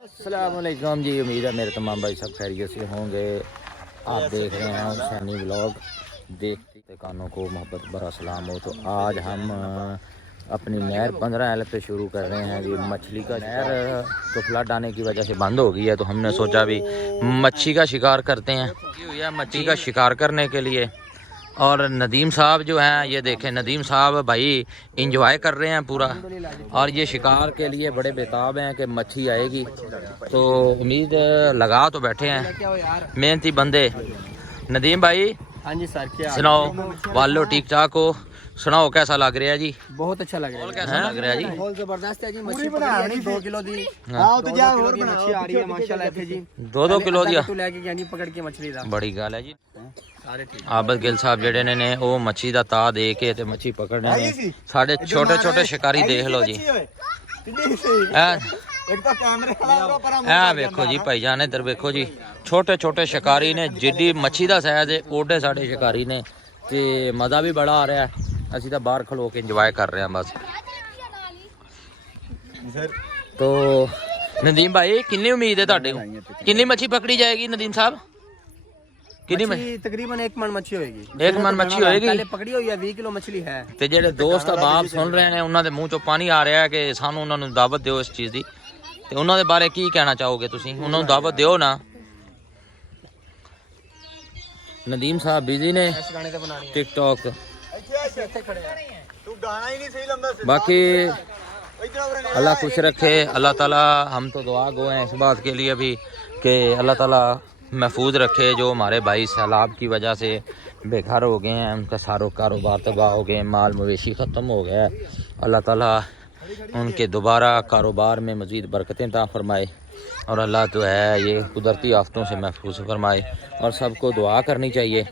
अस्सलाम वालेकुम जी। उम्मीद है मेरे तमाम भाई सब खैरियत से होंगे। आप देख रहे हैं हुसैनी व्लॉग। देखते कानों को मोहब्बत भरा सलाम हो। तो आज हम अपनी नहर 15L पे शुरू कर रहे हैं जी। मछली का नहर तो फ्लड आने की वजह से बंद हो गई है, तो हमने सोचा भी मच्छी का शिकार करते हैं। ये मच्छी का शिकार करने के लिए और नदीम साहब जो हैं, ये देखें नदीम साहब भाई इंजॉय कर रहे हैं पूरा, और ये शिकार के लिए बड़े बेताब हैं कि मच्छी आएगी। तो उम्मीद लगा तो बैठे हैं मेहनती बंदे। नदीम भाई, हाँ जी सर, क्या सुनाओ वालो ठीक ठाक हो? सुनाओ कैसा लग रहा है जी? बहुत अच्छा लग रहा है। कैसा लग रहा है जी? बहुत जबरदस्त है जी। मछली बनानी 2 किलो दी। हां तो जा और मच्छी आ रही है माशाल्लाह इथे जी। 2 किलो दिया तो लेके गया नहीं पकड़ के मछली दा। बड़ी गल है जी। आबद गिल साहब जेडे ने वो मच्छी दा ता दे के ते मच्छी पकड़ने ने साडे छोटे छोटे शिकारी देख लो जी। एक तो कैमरे वाला पर वेखो जी भाईजान, इधर वेखो जी, छोटे छोटे शिकारी ने जिड्डी मच्छी दा साइज है ओडे साडे शिकारी ने। ते मजा भी बड़ा आ रहा है। ਅਸੀਂ ਤਾਂ ਬਾਹਰ ਖਲੋ ਕੇ ਇੰਜੋਏ ਕਰ ਰਹੇ ਹਾਂ ਬਸ। तो नदीम भाई कितनी उम्मीद है ਤੁਹਾਡੇ ਨੂੰ? कितनी मच्छी पकड़ी जाएगी नदीम साहब? कितनी मच्छी? तकरीबन 1 मन मच्छी होएगी। 1 मन मच्छी होएगी। पहले पकड़ी हुई है 20 किलो मछली है। ਤੇ ਜਿਹੜੇ ਦੋਸਤ ਆਬਾਬ ਸੁਣ ਰਹੇ ਨੇ ਉਹਨਾਂ ਦੇ ਮੂੰਹ ਚੋਂ ਪਾਣੀ ਆ ਰਿਹਾ ਹੈ ਕਿ ਸਾਨੂੰ ਉਹਨਾਂ ਨੂੰ ਦਾਵਤ ਦਿਓ ਇਸ ਚੀਜ਼ ਦੀ। ਤੇ ਉਹਨਾਂ ਦੇ ਬਾਰੇ ਕੀ ਕਹਿਣਾ ਚਾਹੋਗੇ ਤੁਸੀਂ? ਉਹਨਾਂ ਨੂੰ ਦਾਵਤ ਦਿਓ ਨਾ। नदीम साहब बिजी ने टिकटॉक। बाकी अल्लाह खुश रखे, अल्लाह ताला। हम तो दुआ गो हैं इस बात के लिए भी कि अल्लाह ताला महफूज रखे जो हमारे भाई सैलाब की वजह से बेघर हो गए हैं, उनका सारा कारोबार तबाह हो गए, माल मवेशी ख़त्म हो गया है। अल्लाह ताला उनके दोबारा कारोबार में मज़ीद बरकतें अता फरमाए, और अल्लाह तो है ये कुदरती आफतों से महफूज फरमाए। और सबको दुआ करनी चाहिए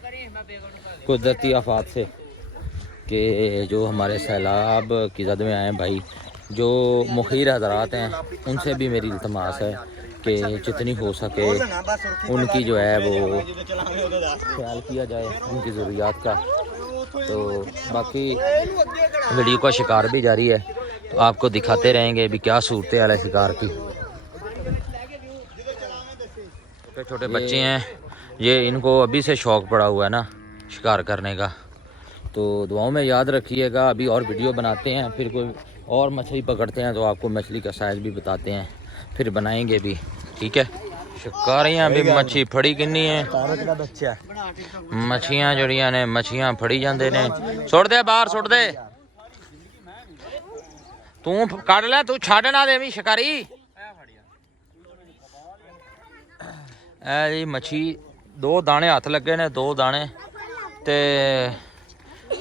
कुदरती आफात से कि जो हमारे सैलाब की जद में आए भाई, जो मुखीर हज़रात हैं उनसे भी मेरी इल्तमास है कि जितनी हो सके उनकी जो है वो ख्याल किया जाए, उनकी ज़रूरियात का। तो बाकी वीडियो का शिकार भी जारी है, तो आपको दिखाते रहेंगे भी क्या सूरत हाल है शिकार की। छोटे छोटे बच्चे हैं ये, इनको अभी से शौक़ पड़ा हुआ है ना शिकार करने का। तो दुआओं में याद रखिएगा। अभी और वीडियो बनाते हैं, फिर कोई और मछली पकड़ते हैं तो आपको मछली का साइज़ भी बताते हैं, फिर बनाएंगे भी, ठीक है। शिकारियाँ भी मच्छी फड़ी किन्नी है, मछियाँ जड़ियाँ ने मछियाँ फड़ी जाते ने। सुट दे बाहर, सुट दे तू कट ले, तू छड़ ना दे भी शिकारी। जी मच्छी 2 दाने हाथ लगे ने, 2 दाने ते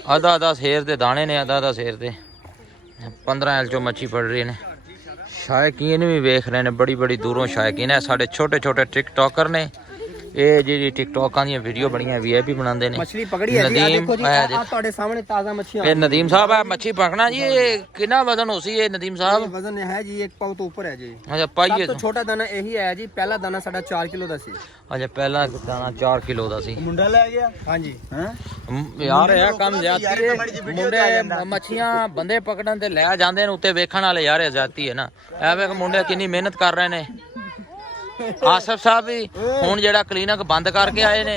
आधा शेर दे दाने ने, आधा शेर दे। 15L चो मच्छी पड़ रही ने। शायकीन भी वेख रहे ने, बड़ी बड़ी दूरों शायकीन है। साढ़े छोटे छोटे टिकटॉकर ने, ये जी टिकटॉक दी वीडियो बड़ियां VIP बनाते ने। मछली पकड़ी है जी, देखो जी ਤੁਹਾਡੇ सामने ताजा मच्छी। ये नदीम साहब है मच्छी पकड़ना जी। ये कितना वजन हो सी है नदीम साहब? वजन है जी 1 पाव तो ऊपर है जी। अच्छा पाइए तो छोटा दाना यही है जी। पहला दाना साਡਾ 4 किलो ਦਾ ਸੀ। अच्छा पहला दाना 4 किलो ਦਾ ਸੀ। मुंडा ले गया। हां जी। यार यह काम ज्यादा मुंडे मच्छियां बंदे पकड़न ते ले जांदे ने, उत्ते वेखण वाले यार ज्यादती है ना। ਐਵੇਂ ਮੁੰਡੇ ਕਿੰਨੀ ਮਿਹਨਤ ਕਰ ਰਹੇ ਨੇ। ਆਸਫ ਸਾਹਿਬ ਵੀ ਹੁਣ ਜਿਹੜਾ ਕਲੀਨਿਕ ਬੰਦ ਕਰਕੇ ਆਏ ਨੇ,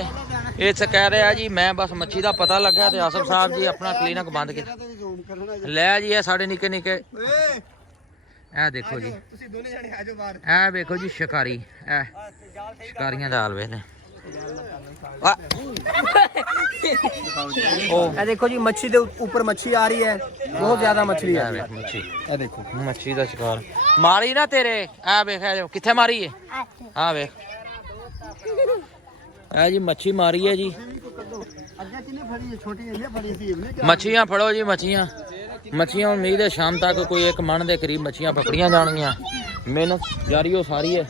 ਇਹ ਕਹਿ ਰਿਹਾ ਜੀ ਮੈਂ ਬਸ ਮੱਛੀ ਦਾ ਪਤਾ ਲੱਗਾ ਤੇ ਆਸਫ ਸਾਹਿਬ ਜੀ ਆਪਣਾ ਕਲੀਨਿਕ ਬੰਦ ਕੀਤਾ। ਲੈ ਜੀ ਇਹ ਸਾਡੇ ਨਿੱਕੇ ਨਿੱਕੇ, ਇਹ ਦੇਖੋ ਜੀ, ਤੁਸੀਂ ਦੋਨੇ ਜਣੇ ਆ ਜਾਓ ਬਾਹਰ। ਇਹ ਵੇਖੋ ਜੀ शिकारी, ਇਹ शिकारियां ਦਾ ਹਾਲ ਵੇਖ ਲੈ। ये देखो जी मच्छी दे ऊपर मच्छी आ रही है, बहुत ज्यादा मछली है। मच्छी ये देखो मच्छी का शिकार मारी ना तेरे। आ वेख किथे मारी है? हाँ वेख जी मच्छी मारी है जी। मच्छियां फड़ो जी, मच्छियां उम्मीद है शाम तक कोई 1 मन के करीब मच्छियां पकड़ियां जानियां। मेहनत जारी हो सारी है।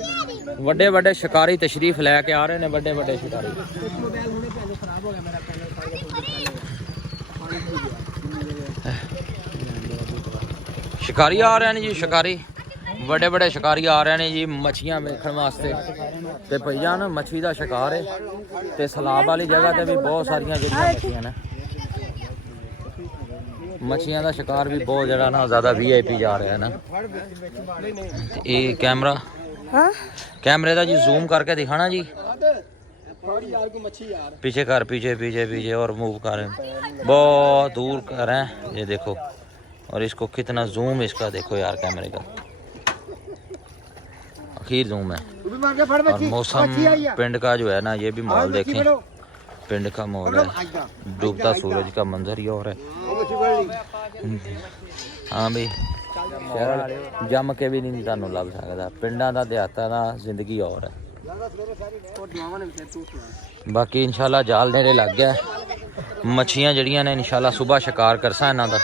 ਵੱਡੇ ਵੱਡੇ शिकारी तशरीफ लैके आ रहे हैं, ਵੱਡੇ ਵੱਡੇ शिकारी। शिकारी आ रहे हैं जी, शिकारी ਵੱਡੇ ਵੱਡੇ शिकारी आ रहे हैं जी मच्छियां वेखण वास्ते। ते भैया ना मच्छी का शिकार है, ते सलाब वाली जगह ते भी बहुत सारियां ਜਿਹੜੀਆਂ मच्छियां ने। मच्छियां का शिकार भी बहुत जरा ना ज़्यादा VIP जा रहा है ना। ये कैमरा हाँ कैमरे का जी जूम करके दिखाना जी। यार को मच्छी यार पीछे कर, पीछे पीछे पीछे और मूव करें, बहुत दूर कर रहे हैं ये देखो। और इसको कितना जूम इसका देखो यार, कैमरे का आखिर जूम है। और मौसम पिंड का जो है ना, ये भी माहौल देखें, पिंड का माहौल है, डूबता सूरज का मंजर ही और है। हाँ भाई शहर जम के भी नहीं ਤੁਹਾਨੂੰ ਲੱਭ ਸਕਦਾ, ਪਿੰਡਾਂ ਦਾ ਦਿਹਾਤਾਂ ਦਾ ਜ਼ਿੰਦਗੀ और है। बाकी इंशाल्लाह जाल नेड़े लग गया, मच्छियां जड़ियां ने इंशाल्लाह सुबह शिकार करसा इन्हां दा।